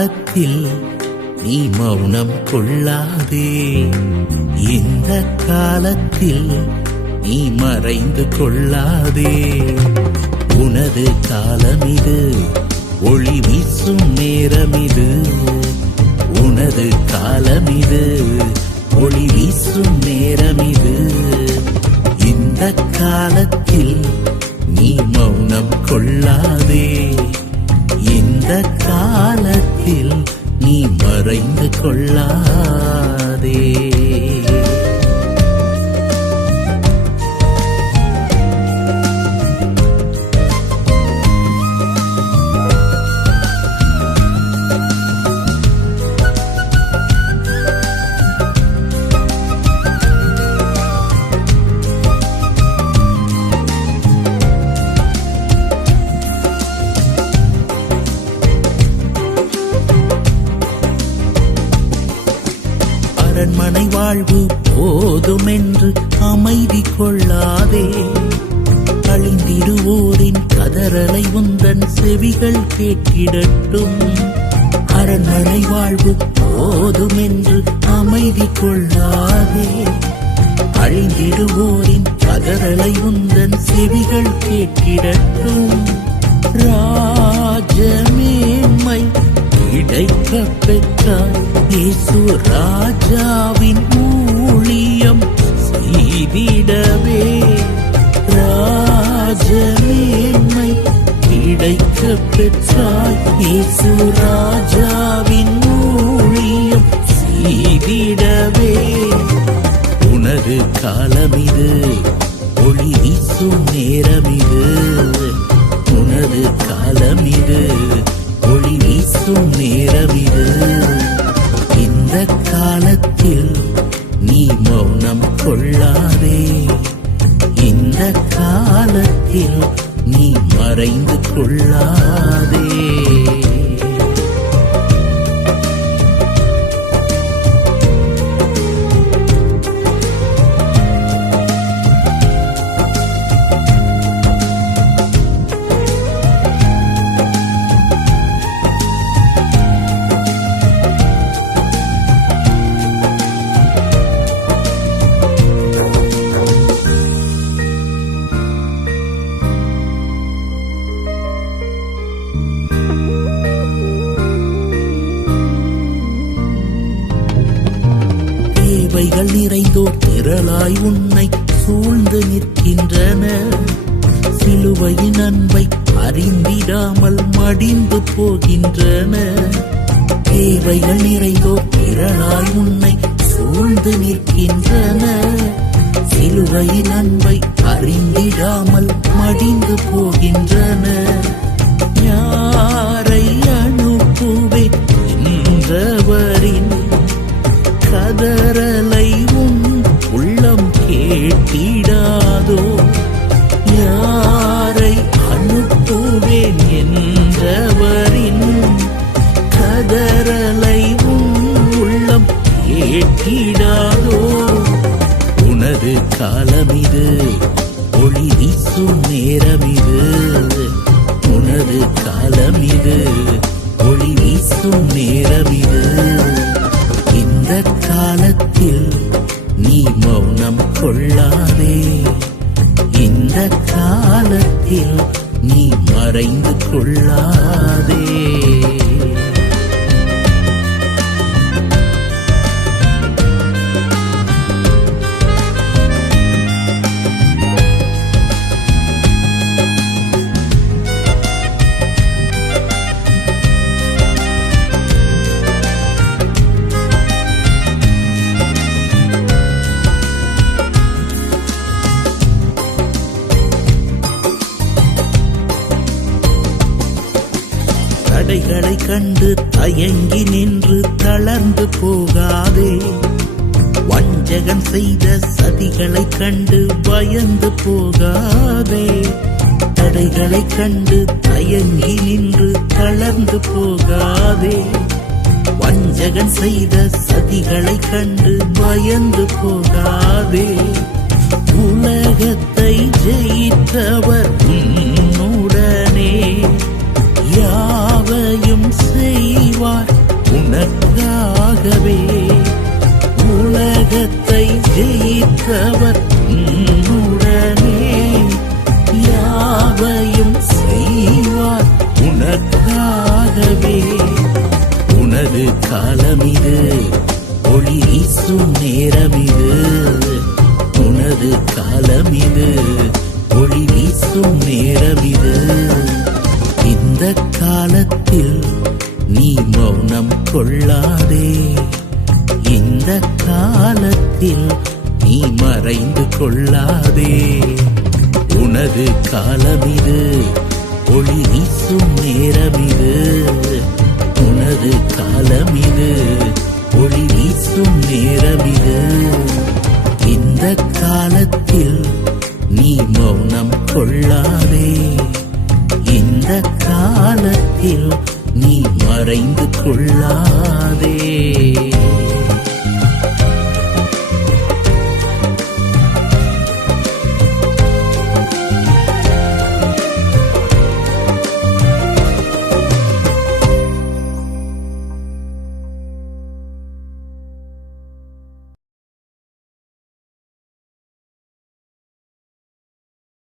காலத்தில் நீ மௌனம் கொள்ளாதே, இந்த காலத்தில் நீ மறைந்து கொள்ளாதே. உனது காலமிது, ஒளி வீசும் நேரமிது. உனது காலமிது, ஒளி வீசும் நேரமிது. இந்த காலத்தில் நீ மௌனம் கொள்ளாதே, இந்த காலத்தில் நீ மறைந்து கொள்ளாதே. அரண்மனை வாழ்வு போதுமென்று அமைதி கொள்ளாதே, அழிந்திடுவோரின் கதறலை உந்தன் செவிகள் கேட்டிடட்டும். அரண்மனை வாழ்வு போதுமென்று அமைதி கொள்ளாதே, அழிந்திடுவோரின் கதறலை உந்தன் செவிகள் கேட்டிடட்டும். ராஜமேன்மை கிடைக்க பெற்றார், இயேசு ராஜாவின் ஊழியம் செய்திடவே. ராஜமேன்மை கிடைக்க பெற்றார், இயேசு ராஜாவின் ஊழியம் செய்திடவே. உனது காலமிது, ஒளி வீசும் நேரமிது. உனது காலமிது, ஒளி வீசும் நேரமிது. இந்த காலத்தில் நீ மௌனம் கொள்ளாதே, இந்த காலத்தில் நீ மறைந்து கொள்ளாதே. தேவைகள் நிறைந்தோர் திரளாய் உன்னை சூழ்ந்து நிற்கின்றன, சிலுவையின் அன்பை அறிந்திடாமல் மடிந்து போகின்றன. தேவைகள் நிறைந்தோர் திரளாய் உன்னை சூழ்ந்து நிற்கின்றன, சிலுவையின் அன்பை அறிந்திடாமல் மடிந்து போகின்றன. யாரை அனுப்புவேன் என்றவரின் கதறலை உன் உள்ளம் கேட்டிடாதோ. யாரை அனுப்புவேன் என்றவரின் கதறலை உன் உள்ளம் கேட்டிடாதோ. உனது காலமிது, ஒளி வீசும் நேரமிது. உனது காலமிது, ஒளி வீசும் நேரமிது. இந்த காலத்தில் நீ மௌனம் கொள்ளாதே, இந்த காலத்தில் நீ மறைந்து கொள்ளாதே. தடைகளை கண்டு தயங்கி நின்று தளர்ந்து போகாதே, வஞ்சகன் செய்த சதிகளை கண்டு பயந்து போகாதே. தடைகளை கண்டு தயங்கி நின்று தளர்ந்து போகாதே, வஞ்சகன் செய்த சதிகளை கண்டு பயந்து போகாதே. உலகத்தை ஜெயித்தவர் உன்னுடனே யாவையும் செய்வார் கொள்ளாதே. உனது காலமிது, ஒளி வீசும் நேரமிது. உனது காலமிது, ஒளி வீசும் நேரமிது. இந்த காலத்தில் நீ மௌனம் கொள்ளாதே. இந்த காலத்தில் நீ மறைந்து கொள்ளாதே.